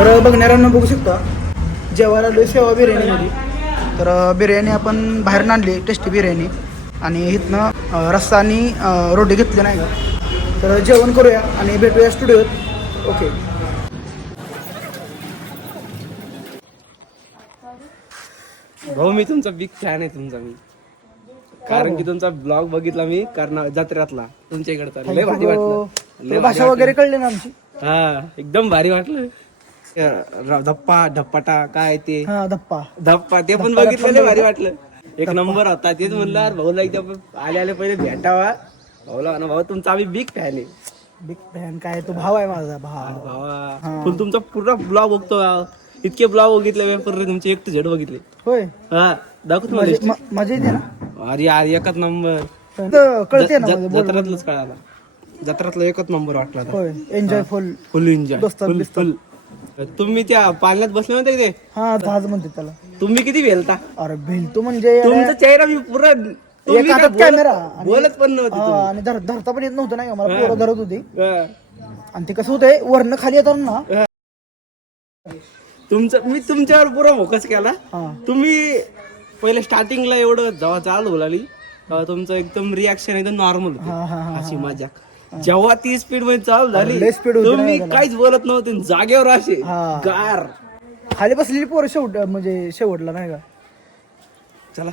तर बघणाऱ्यांना बघू शकता जेवायला आलो सेवा बिर्याणीमध्ये. तर बिर्याणी आपण बाहेरून आणली, टेस्टी बिर्याणी, आणि इथनं रस्सा आणि रोटी घेतली नाही का. तर जेवण करूया आणि भेटूया स्टुडिओत. ओके. भाऊ मी तुमचा बिग फॅन आहे तुमचा मी, कारण की तुमचा ब्लॉग बघितला मी जत्रेतला तुमच्या इकडचा. लय भारी वाटलं. लय भाषा वगैरे कळली ना आमची. हा एकदम भारी वाटलं. धप्पा धप्पाटा काय ते धप्पा ते पण बघितलं, लय भारी वाटलं. एक नंबर होता. तेच म्हणलं भाऊला एकदा आले पहिले भेटावा. भाऊला म्हणा भाऊ तुमचा आम्ही बिग फॅन आहे. बिग फॅन काय, तो भाव आहे माझा भाव. भावा पण तुमचा पूर्ण ब्लॉग बघतो. इतके ब्लॉग बघितले पूर्ण तुमचे, एक झेड बघितले. होय. हा दाखवतो मला. मजा येते ना. अरे एकच नंबर. कळते ना. जत्रातलंच कळाला. जत्रातला एकच नंबर वाटला. होय. एन्जॉय फुल एन्जॉय फुल. तुम्ही त्या पालण्यात बसले होते ते. हा जहाज म्हणते त्याला. तुम्ही किती भेलता. अरे भेलतो म्हणजे तुमचा चेहरा मी पुरा कॅमेरा बोलत पण नव्हती. आणि धरता पण येत नव्हतं नाही का. मला पोरं धरत होती. हा. आणि ते कसं होतंय वरनं खाली येताना ना. मी तुमच्यावर पुरा फोकस केला. हा. तुम्ही पहिले स्टार्टिंगला एवढं जेव्हा चालू बोलाली तेव्हा तुमचं एकदम रिॲक्शन एकदम नॉर्मल होतं. अशी मजाक. जेव्हा ती स्पीड मध्ये चालू झाली लय speed होती तुम्ही ना काहीच बोलत नव्हते, जागेवर असे गार. खाली बसलेली पोरं म्हणजे शेवटला नाही का. चला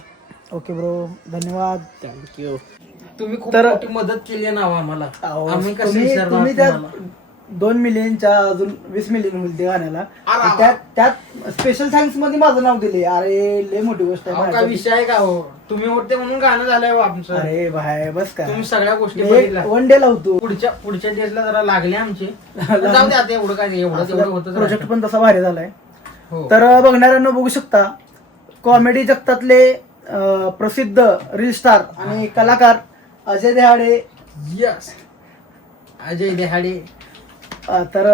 ओके ब्रो, धन्यवाद. थँक्यू. तुम्ही खूप तर- मोठी मदत केली आहे ना आम्हाला. आम्ही कसं तुम्ही विसरणार त्यात तुम्हाला? 2 मिलियनच्या अजून 20 मिलियन होईल ते गाण्याला. त्यात स्पेशल थँक्स मध्ये माझं नाव दिले. अरे लय मोठी गोष्ट अहो, आहे काय विषय आहे का हो? तुम्ही होते म्हणून गाणं झालंय हो आमचं. अरे भाई बस का. तुम्ही सगळ्या गोष्टी बघितल्या. वन डे लावतो. पुढच्या डेजला जरा लागले आमचे. जाऊ दे आता, एवढं काय नाही, एवढं होतं प्रोजेक्ट पण तसा भारी झालाय. हो. तर बघणाऱ्यांना बघू शकता कॉमेडी जगतातले प्रसिद्ध रील स्टार आणि कलाकार अजय देहाडे. यस, अजय देहाडे. तर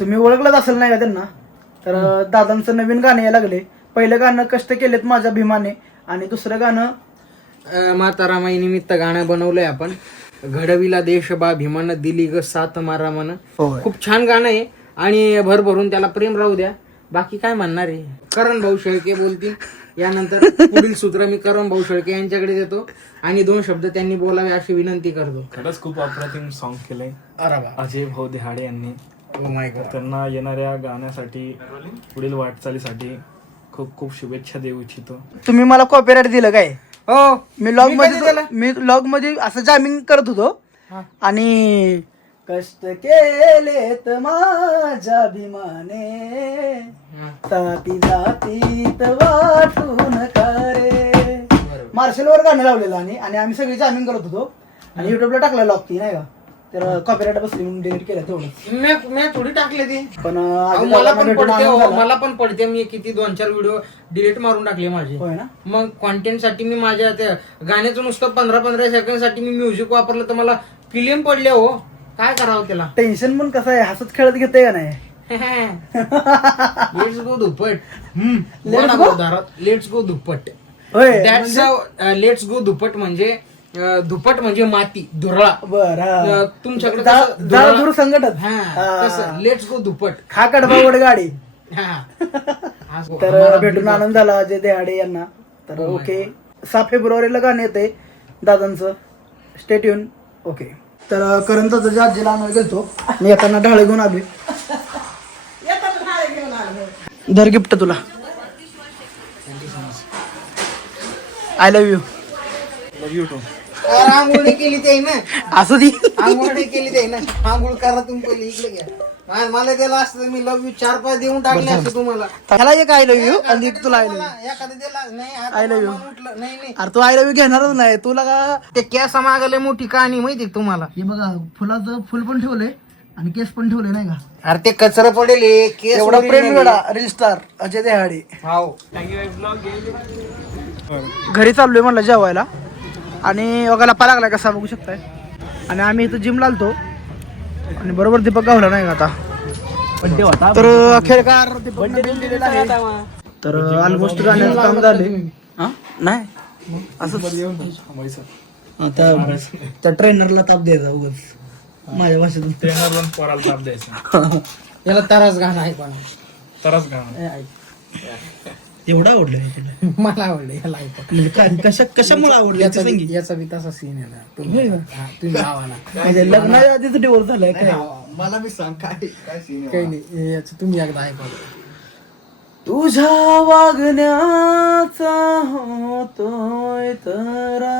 तुम्ही ओळखलंच असेल नाही का त्यांना. तर दादांचं नवीन गाणं यायला लागले. पहिलं गाणं कष्ट केलेत माझ्या भीमाने, आणि दुसरं गाणं माता रामाई निमित्त गाणं बनवलंय आपण. घडविला देश बा भीमानं दिली ग साथ मारा मन. होय. खूप छान गाणं आहे आणि भरभरून त्याला प्रेम राहू द्या. बाकी काय म्हणणार आहे. करण भाऊ शेळके बोलतील यानंतर. पुढील सूत्र मी करण भाऊ शेळके यांच्याकडे देतो आणि 2 शब्द त्यांनी बोलावे अशी विनंती करतो. खरंच खूप अप्रतिम सॉन्ग केलंय अरे वा. अजय भाऊ देहाडे यांनी. Oh my God. त्यांना येणाऱ्या गाण्यासाठी, पुढील वाटचालीसाठी खूप खूप शुभेच्छा देऊ इच्छितो. तुम्ही मला कॉपीराइट दिलं काय. हो, मी लॉग मी कधी दिलं? मध्ये लॉग मध्ये असं जामिंग करत होतो. आणि कष्ट केलेत माझ्या भीमाने, ताती जातीत वाटून करे. मार्शलवर गाणं लावलेलं आणि आम्ही सगळी जामिंग करत होतो आणि युट्यूबला टाकलं लॉग ती नाही का. तर कॉपीराइट बसली म्हणून डिलीट केलं तेवढं. मी थोडी टाकले ती. पण अहो, मला पण पडते हो, मला पण पडते. मी किती 2-4 व्हिडिओ डिलीट मारून टाकले माझे. होय ना. मग कॉन्टेंट साठी मी माझ्या त्या गाण्याचं नुसतं 15-15 सेकंड साठी मी म्युझिक वापरलं तर मला फिल्म पडले हो. काय करावं त्याला. टेन्शन पण कसं आहे, हसत खेळत घेते का नाही. लेट्स गो दुप्पट. Let's go? लेट्स गो दुप्पट. होय. लेट्स गो दुप्पट म्हणजे दुप्पट म्हणजे माती, धुरळा. बरं. तुमच्याकडे जरा दूर संकटात. लेट्स गो दुप्पट. खा कडबा वड गाडी. हा. तर भेटून आनंद झाला अजय देहाडे यांना. तर ओके, 6 फेब्रुवारीला गाणं येते दादांचं. Stay tune. ओके. तर करण दादाच्या आजीला आणायला गेलतो आणि येताना ढाळे घेऊन आले. धर गिफ्ट तुला. I love you. Love you too. आंघोळ केली ते ना. असू दे. आंघोळ केली ते ना. आंघोळ करा तुम्ही पहिले, इकडे घ्या. मला त्याला असतं मी लव्ह यू 4-5 देऊन टाकले असते तुम्हाला. त्याला एक आय लव्ह यू आणि एक तुला आय लव्ह यू. एखादं दिला नाही. I love you. उठलं नाही. अरे तू आय लव्ह यू घेणारच नाही तुला का. ते केस मागायला मोठी कहाणी माहिती का तुम्हाला. हे बघा फुलाचं फुल पण ठेवलंय आणि केस पण ठेवले नाही का. अरे ते कचरा पडेल केस. एवढा प्रेम वेळा रील स्टार अजय देहाडे. हो. घरी चाललोय म्हणलं जेवायला आणि बघा लपा लागलाय कसा बघू शकताय. आणि आम्ही इथं जिमला आलतो आणि बरोबर दीपक गावला नाही का आता. तर अखेरकार दीपक दिलेला आहे. तर ऑलमोस्ट गाण्याचं काम झाले. नाही असं आता त्या ट्रेनरला ताप द्यायचा उगाच. माझ्या भाषेतून. ट्रेनर पण पोराला ताप द्यायचा. याला तरास गाणं आहे पण तरच गाणं. एवढं आवडलं हे तुला? मला आवडलं याला ऐकून. म्हणजे काय कशामुळे आवडलं याचा ते सांगितलं? याचा बी तसा सीन आहे ना तुम्ही लावा ना म्हणजे लग्नाच्या आधीच डिवोर्स झालाय काय? मला मी सांग काय काय scene आहे? काही नाही याचं तुम्ही एकदा ऐका. तुझ्या वागण्याचा होतोय तरा.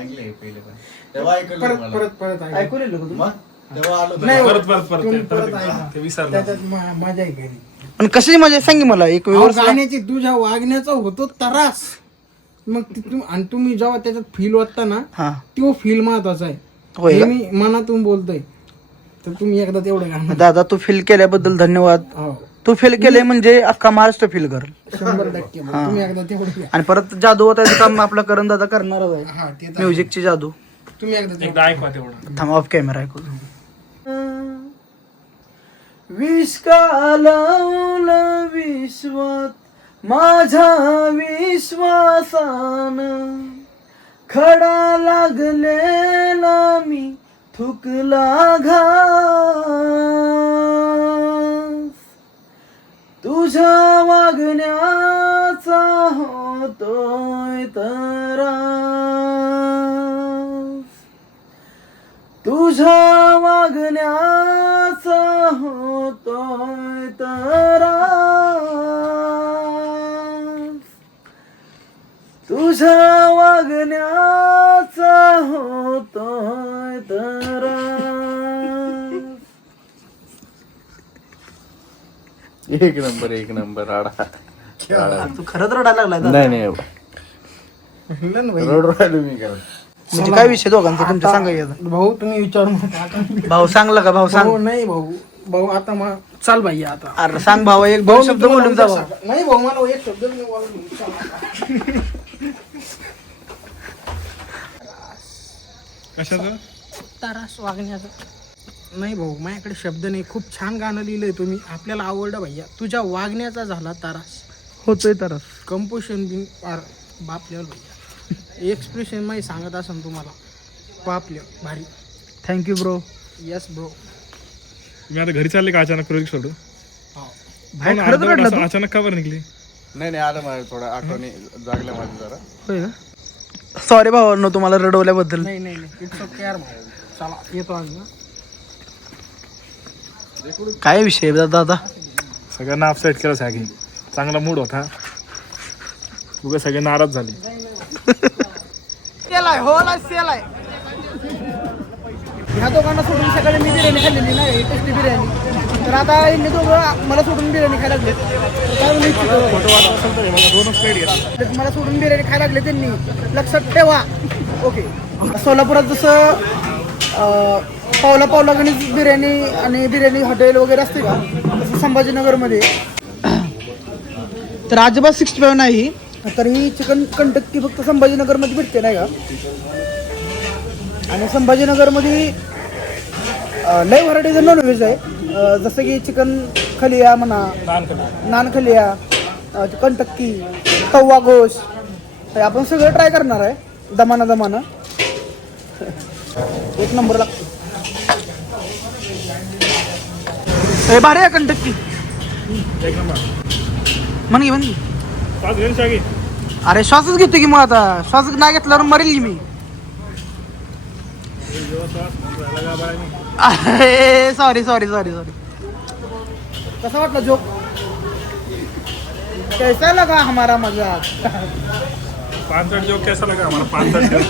ऐकलंय पहिले पण. तेव्हा ऐकलं परत मला. परत परत ऐका. ऐकून येईल का तुला? मग तेव्हा आलो नाही, परत परत परत तुम्ही परत परत ऐका. ते विसरलं. त्याच्यात मजा आहे काही. पण कशाची मजा सांगी मला एक अहो, व्यवस्था. गाण्याची तुझ्या वागण्याचा होतो त्रास. मग आणि तुम्ही जेव्हा त्याच्यात फील वाटता ना हा तो फील महत्वाचा आहे. होय हे का? मी मनातून बोलतोय तर तुम्ही एकदा तेवढं गाणं दादा तू फील केल्याबद्दल धन्यवाद. हो तू फील केले म्हणजे अख्खा महाराष्ट्र फील कर. 100% मग तुम्ही एकदा तेवढं घ्या. आणि परत जादू होता काम आपला करण दादा करणारच आहे. हा ते तर म्युझिकची जादू. तुम्ही एकदा तेवढं. एकदा ऐकवा तेवढं. थांब ऑफ कॅमेरा ऐकू. विष का लावलं विश्वात माझ्या विश्वासान खडा लागलेला मी थुकला घास. तुझ्या वागण्याचा होतोय त्रास. तुझ्या वागण्याचा होतोय त्रास. तुझ्या वागण्याचा होतोय त्रास. एक नंबर राडा. तू खरंच रडायला लागलाय दादा. नाही नाही रडू राहिलो मी काय. म्हणजे काय विषय दोघांचा तुमच्या सांगायचं? भाऊ तुम्ही विचारू नका आता. भाऊ सांगला का? भाऊ सांग. भाऊ नाही भाऊ भाऊ आता मग चाल भाई आता अरे सांग भाऊ एक दोन शब्द बोलून जा भाऊ. नाही भाऊ मला एक शब्द मी बोलू. कशाचं? त्रास वागण्याचा नाही भाऊ माझ्याकडे शब्द नाही. खूप छान गाणं लिहिलंय तुम्ही. आपल्याला आवडलं भैया. तुझ्या वागण्याचा झाला त्रास. होतोय तर कंपोजिशन बिन पार बाप लेवल भैया. एक्सप्रेशन माही सांगत असेल तुम्हाला बाप लेवल भारी. Thank you bro. Yes bro. मी आता घरी चालले का अचानक प्रोजेक्ट सोडू? भाई हो ना, खरंच अर्धवट रडला असं तू? अचानक का बरं निघली? नाही नाही आलं माझ्या थोडा आठवणी जागल्या माझ्या जरा. होय का? सॉरी भावांनो तुम्हाला रडवल्याबद्दल. नाही नाही नाही इट्स ओके यार भाऊ. चला येतो आम्ही ना. काय विषय आहे दादा? सगळ्यांना अपसेट केलं सॅगी. चांगला मूड होता. उगा सगळे नाराज झाले. ह्या दोघांना सोडून सकाळी मी बिर्याणी खाल्लेली नाही टेस्टी बिर्याणी. तर आता यांनी दोघं मला सोडून बिर्याणी खायला लागले. मला सोडून बिर्याणी खायला लागले त्यांनी. लक्षात ठेवा. ओके. सोलापुरात जसं पावला गणित बिर्याणी आणि बिर्याणी हॉटेल वगैरे असते का तसं संभाजीनगरमध्ये तर अजिबात 65 नाही. तर ही चिकन कंटक्की फक्त संभाजीनगरमध्ये भेटते नाही का. आणि संभाजीनगरमध्ये लय व्हरायटीचं नॉनव्हेज आहे. जसं की चिकन खलिया म्हणा, नान खलिया, कंटक्की, तवा गोश हे आपण सगळं ट्राय करणार आहे दमानं. एक नंबर लागतो. हे भारी आहे कंटक्की. एक नंबर. म्हण की पाच घेऊन शागी. अरे श्वासच घेतो की मग आता. श्वास नाही घेतल्यावर मरेल की मी. अरे सॉरी. कसा वाटला जोक? कैसा लगा हमारा मजाक? 65 जोक कैसा लगा हमारा? 65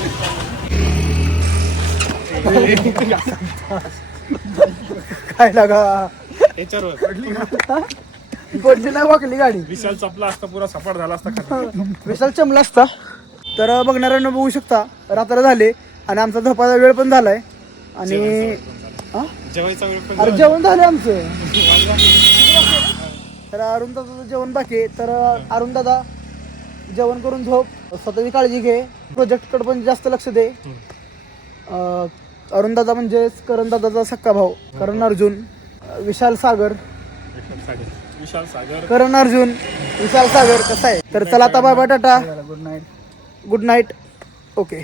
काय लगा? याच्यावर पडली नाही वाकली गाडी. विशाल चपला असता पुरा सपाट झाला असता खाली. विशाल चमला असता. तर बघणाऱ्यांना बघू शकता रात्र झाले आणि आमचा झोपाचा वेळ पण झालाय. आणि हा? जेवायचा वेळ पण अरे जेवण झाले आमचं. तर अरुण दादाचं जेवण बाकी आहे. तर अरुण दादा जेवण करून झोप. स्वतःची काळजी घे. प्रोजेक्टकडे पण जास्त लक्ष दे. अरुण दादा म्हणजे करण दादाचा सक्का भाऊ. करण अर्जुन, विशाल सागर, विशाल सागर. करण अर्जुन, विशाल सागर कसा आहे. तर चला आता bye bye tata. Good night. Okay.